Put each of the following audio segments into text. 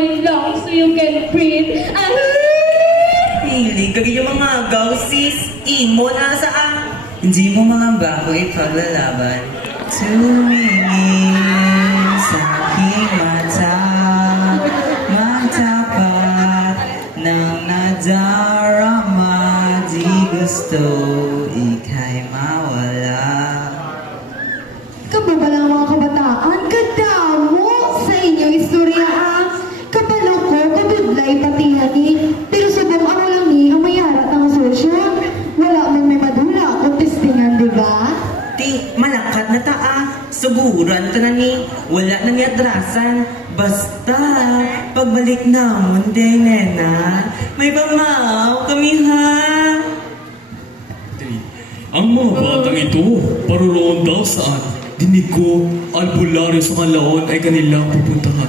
my lungs so you can breathe. Hilig kagi yung mga gausis, imo na saan. Hindi mo mga bago ipaglalaban. Tumingin sa aking mata, magtapat ng nadarama, di gusto ika'y mawala. Kababalang mga kabataan, kadamo sa inyong istorya kapalo ko, kabudlay patihani, pero subong ang walang ni ang mayarat ang sosyo. Wala man may madula kung testingan, di ba? Ti, malakat na suguran ta na ni, wala na ni atrasan. Basta, pagbalik namon din, nena, may pamaw kami ha. Ang mga batang ito, paroroon daw saan? Dinig ko, albularyo sa kalaon ay kanilang pupuntahan.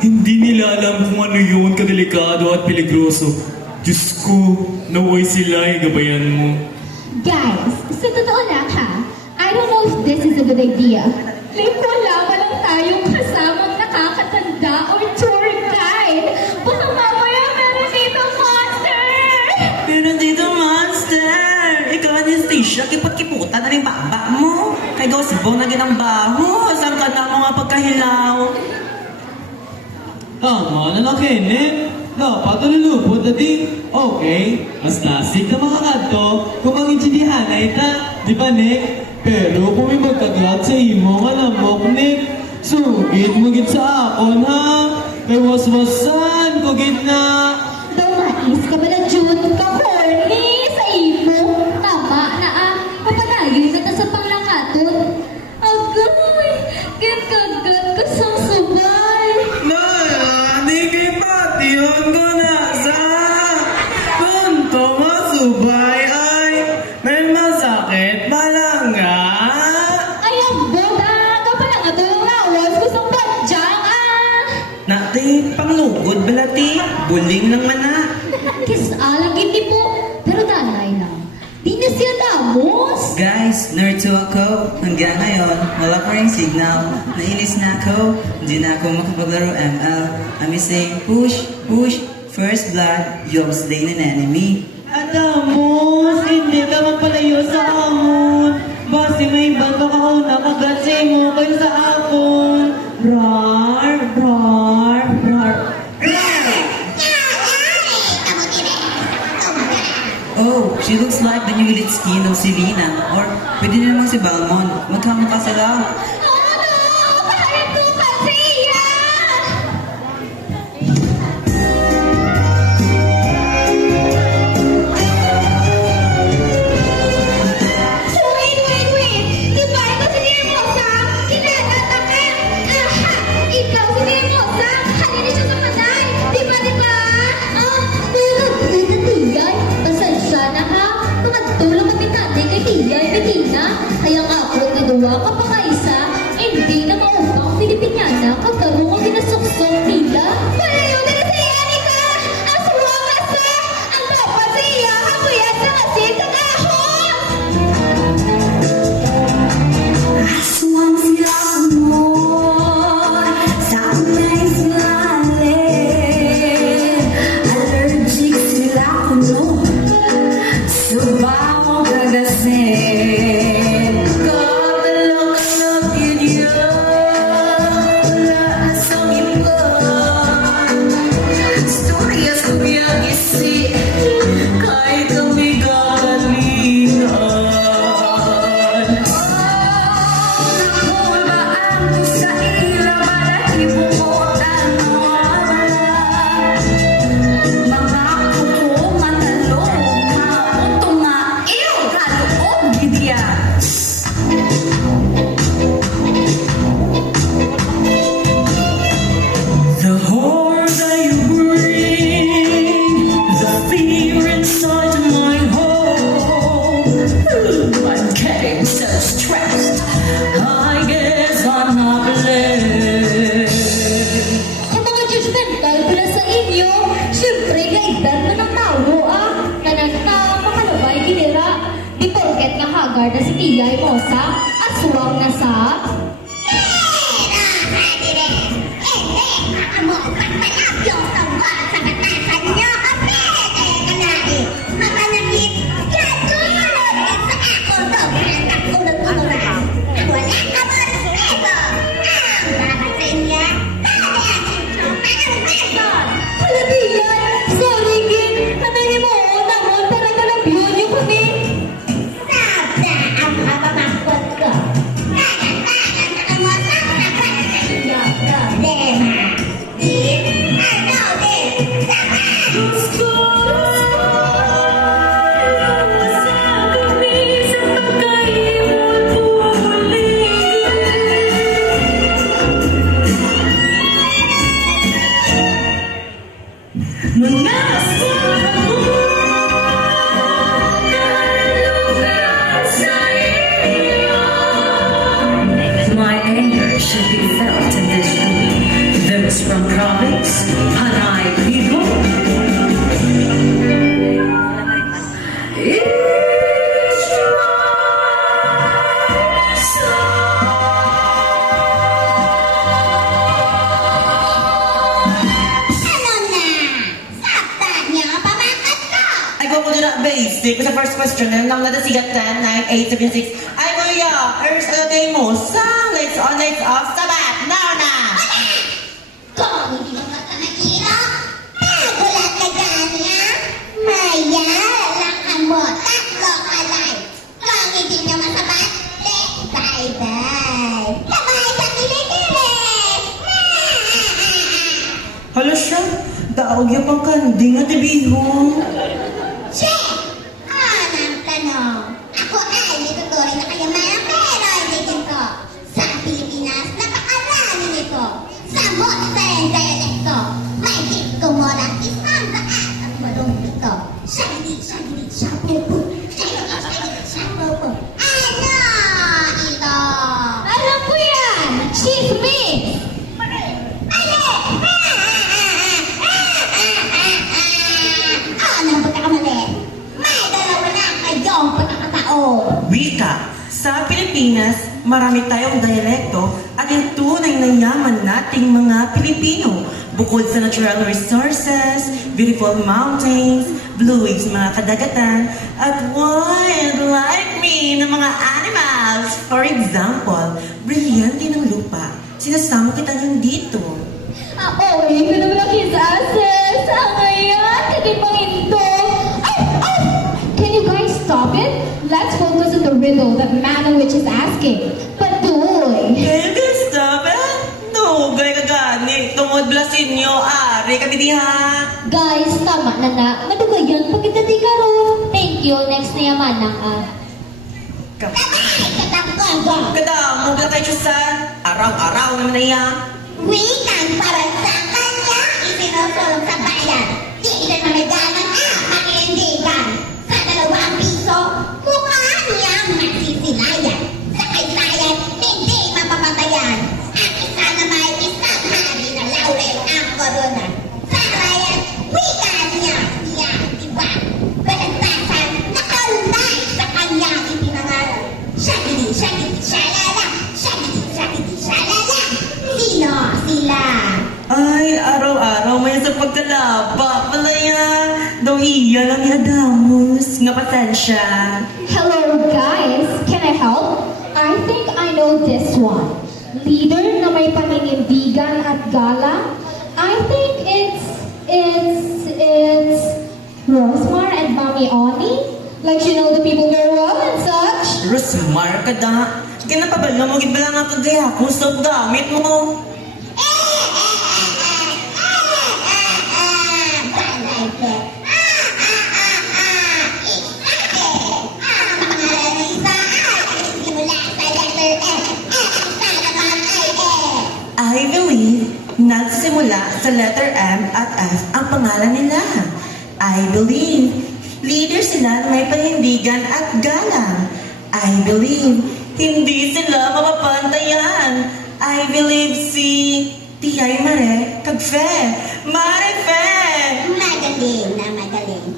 Hindi nila alam kung ano yun kadelikado at peligroso. Diyos ko, naway sila ay gabayan mo. Guys, sa totoo lang ha, I don't know if this is a good idea. Like wala lang tayong kasamang nakakatanda or tour guide. Baka mamaya meron dito monster! Pero dito, monster! Ikaw, anesthesia, kipot-kiputan na rin baba mo. Kay Gosibong na ginang baho. Saan ka na mga pagkahilaw? Tama na lang, Kenneth. Dapat nalulupot na din. Okay, mas nasig na mga kanto kung mag-intindihan na ita. Di ba, Nick? Pero kung may magkagat sa imo nga lamok, Nick, sugid mo gid sa akon, ha? Kay waswasan ko gid na. Daw mais ka ba na June? Ka-horny sa imo. Tama na kapanayoy na ta sa panglakaton. Agay, gagkagat ka sa subay. Naya, di kay patiyon ko na sa punto masubay ay may masakit malanga. Ay, ang boda! Kapag nga tulong lawas, gustong badyang Nati, panglugod balati, buling lang mana. Kiss alang hindi po. Pero danay lang. Di na siya damos. Guys, nerd 2 ako. Hanggang ngayon, wala pa rin signal. Nainis na ako. Hindi na ako makapaglaro ML. I'm saying push, push, first blood, you've slain an enemy. Adamos, hindi ka magpalayo sa amon. Basi may ibang kakauna kagatsi mo kayo sa akon. Rar, rar, rar. Oh, she looks like the new elite skin of Selena. Or pwede na naman si Balmond. Magkamukha sila. Ano? Pahalit ko kasi yan! Wait! Di ba ito si Nermosa? Kinatatakan! Aha! Ikaw si Nermosa! Halina siya sa manay! Di ba? Pero tiyay, pasensya na ha! Tumatulong kami kati kay tiyay, Bettina. Kaya nga ako, niduwa ka pa nga isa. Hanay Higo. Ano na? Sakta niya ang pamakat ko! I go ko na basic sa first question and nang nadasigat 10, 9, 8, 7, 6. Ay kuya, here's the day mo. Sang, let's on, let's off, sabat, now na! Kung hindi mo makamahirap, nagulat ka ganya. Maya lang ang mo, tatlo ka live. Kung hindi nyo masabat, bye-bye. Sabay sa kilikili! Hala siya, daog yung pangkanding at ibihong. Che! Anong tanong? Ako ay natuturing na kayamanan pero hindi ginto. Sa Pilipinas, napakarami nito. Sa modern dialecto, may hit ko muna isang taas at walong dito. Shagidi, shagidi, shabubu. Shagidi, shabubu. Ano ito? Alam ko yan! Chismis! Anong pagkakamali? May dalawa na kayong pagkakataon. Wika, sa Pilipinas, marami tayong dialekto at yung tunay na yaman nating mga Pilipino. Bukod sa natural resources, beautiful mountains, blue waves mga kadagatan, at wild like me ng mga animals. For example, brilyante ng lupa. Sinasama kita lang dito. Ako, hindi ko naman nakisases. Ang ngayon, katipanginto. Can you guys stop it? Let's focus on the riddle that Manowitch is asking. Patuloy! Can you stop it? No, gay ka gani. Tungod blasin nyo, ari kami diha. Guys, tama na na. Madugayan pag kita di karon. Thank you. Next na yaman ng Katangkong. Kada, mo bila kayo sa araw-araw naman na yan. Wikang para sa kanya isinusulong sa bayan. Di na namaganang makiindigan. Sa 2 piso, mukha niyang magsisilayan. Sa kaysayan, hindi mapapatayan. At isa na may isang hari na laurel ang korona. Sa rayan, wika niya diba? Balagtasan, nakaunay sa kanyang ipinangaral. Shagidi, shagidi, shalala. Shagidi, shagidi, shalala. Sino sila? Ay, araw-araw may sa pagkalaba. Palaya, daw iya lang yadamos. Nga pasensya. Hello guys, can I help? I think I know this one. Leader na may paninindigan at gala. I think it's Rosmar and Mami Oni. Like you know the people very well and such. Rosmar ka da. Kinapabala mo, gibala nga kagaya kung sa gamit mo. I believe nagsimula sa letter M at F ang pangalan nila. I believe leader sila na may panindigan at galang. I believe hindi sila mapapantayan. I believe si Tiyay Mare Kagfe. Mare Fe! Magaling na magaling.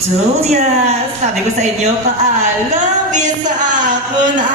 Told ya! Sabi ko sa inyo, paalam sa ako na